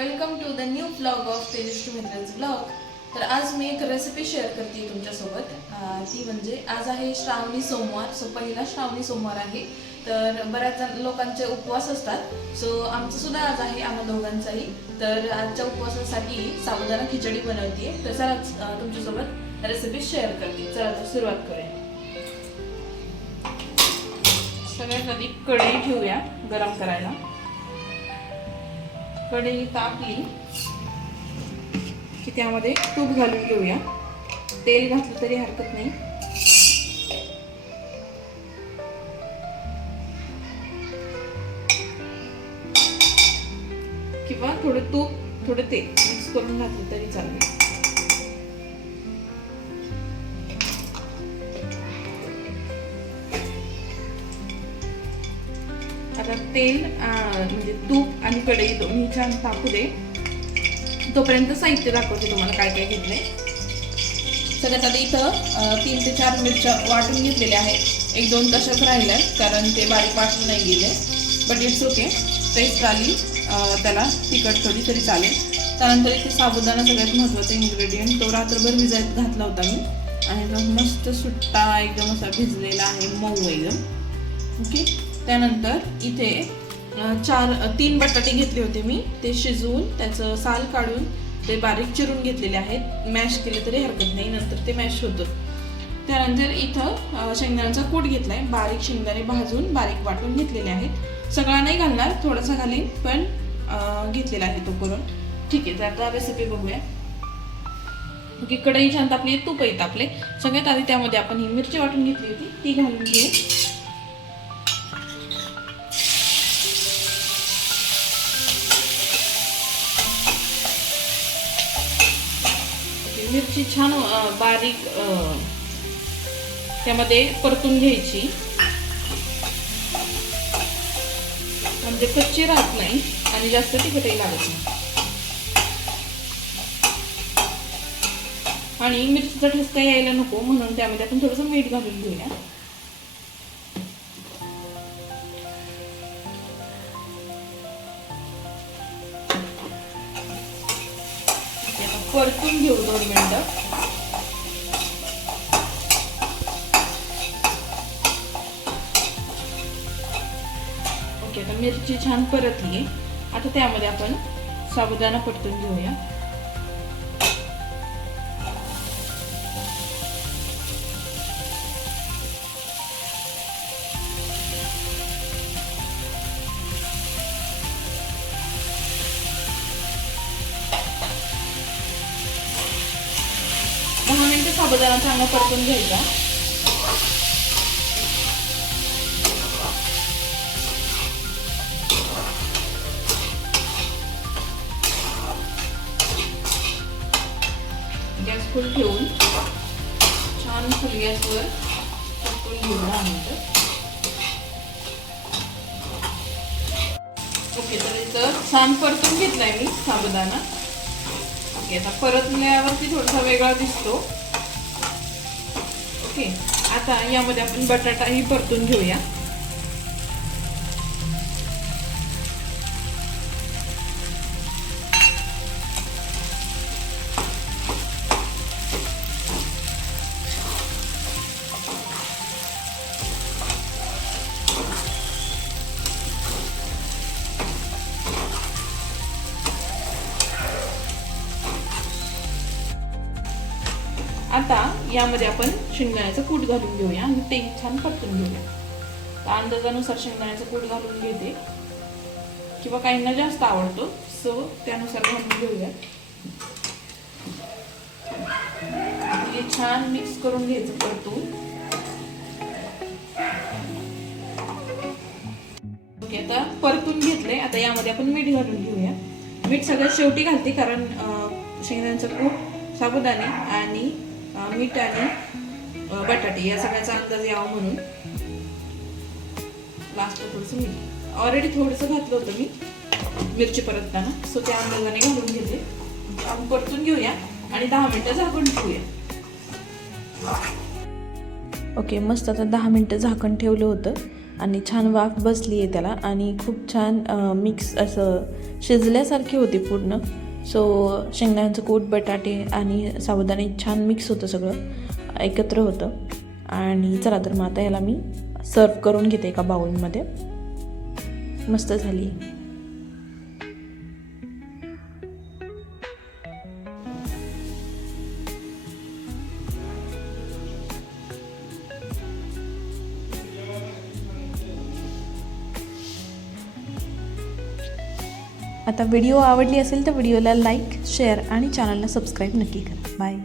Welcome to the new blog of Tejas to मित्रच blog. तर आज मी एक रेसिपी शेअर करते तुमच्यासोबत. ती म्हणजे आज आहे श्रावणी सोमवार. सो पहिला श्रावणी सोमवार आहे. तर बऱ्याच जण लोकांचे उपवास असतात. सो आमचं सुद्धा आज आहे आम्हा दोघांचाही. तर आजच्या उपवासासाठी साबुदाणा खिचडी बनवते तर चला तुमच्यासोबत रेसिपी शेअर करते. चला तर सुरुवात करूया. सगळ्यात आधी कढई ठेवूया गरम करायला. कढई तापली की त्यामध्ये तूप घालून घेऊया. तेल घातलं तरी हरकत नाही. किंवा थोडं तूप थोडं तेल मिक्स करून घातलं तरी चालेल. आता तेल म्हणजे तूप आणि कढई दोन्ही छान टाकू दे. तोपर्यंत साहित्य दाखवते तुम्हाला काय काय घेतलंय. सगळ्यात आधी इथं तीन ते चार मिरच्या वाटून घेतलेल्या आहेत. एक दोन तशाच राहिल्या कारण ते बारीक वाटून नाही गेले. बट इट्स ओके तेच आली त्याला तिखट थोडी तरी चालेल. त्यानंतर इथे साबुदाणा सगळ्यात महत्त्वाचा इन्ग्रेडियंट तो रात्रभर भिजायत घातला होता मी. आणि तो मस्त सुट्टा एकदम असा भिजलेला आहे मऊ एकदम. ओके त्यानंतर इथे चार तीन बटाटे घेतले होते मी. ते शिजवून त्याचं साल काढून ते बारीक चिरून घेतलेले आहेत. मॅश केले तरी हरकत नाही नंतर ते मॅश होतं. त्यानंतर इथं शेंगदाण्याचा कूट घेतलाय. बारीक शेंगदाणे भाजून बारीक वाटून घेतलेले आहेत. सगळा नाही घालणार थोडासा घालीन पण घेतलेला आहे तो करून. ठीक आहे तर आता रेसिपी बघूया. की कढई छान तापली तूपही तापले. सगळ्यात आधी त्यामध्ये आपण ही मिरची वाटून घेतली होती ती घालून घेऊ. अशी छान बारीक त्यामध्ये परतून घ्यायची. म्हणजे कच्ची राहत नाही आणि जास्त तिखटही लागत नाही. आणि मिरचीचा ठसका यायला नको म्हणून त्यामध्ये आपण थोडंसं मीठ घालून घेऊया. परतून घेऊ दोन मिनटं. ओके आता मिरची छान परतली. आता त्यामध्ये आपण साबुदाणा परतून घेऊया. साबुदाणा चांगला परतून घ्यायचा. गॅस फुल ठेवून छान फुल गॅसवर परतून घेऊ दहा मिनिटं ओके तर इथं छान परतून घेतलाय मी साबुदाणा. ओके आता परतल्यावरती थोडासा वेगळा दिसतो. ओके. आता यामध्ये आपण बटाटाही परतून घेऊया. आता यामध्ये आपण शेंगदाण्याचं कूट घालून घेऊया आणि ते छान परतून घेऊया. तर अंदाजानुसार शेंगदाण्याचं कूट घालून घेते. किंवा काहींना जास्त आवडतो सो त्यानुसार घालून घेऊया. हे छान मिक्स करून घ्यायचं परतून. ओके आता परतून घेतले आता यामध्ये आपण मीठ घालून घेऊया. मीठ सगळ्यात शेवटी घालते कारण शेंगदाण्याचं कूट साबुदाणे आणि मीठ आणि बटाटे या सगळ्याचा अंदाज यावा म्हणून. लास्ट थोडंसं मीठ. ऑलरेडी थोडंसं घातलं होतं मी मिरची परतताना. सो त्या अंदाजाने घालून घेते. म्हणजे आपण परतून घेऊया आणि दहा मिनिटं झाकून ठेवूया. ओके मस्त आता दहा मिनटं झाकण ठेवलं होतं आणि छान वाफ बसली आहे त्याला आणि खूप छान मिक्स असं शिजल्यासारखी होती पूर्ण. सो शेंगदाण्याचं कूट बटाटे आणि साबुदाणे छान मिक्स होतं सगळं एकत्र होतं. आणि चला तर मग आता याला मी सर्व करून घेते एका बाउलमध्ये मस्त झाली. आता व्हिडिओ आवडली असेल तर व्हिडिओला लाईक शेअर आणि चॅनलला सबस्क्राईब नक्की करा. बाय.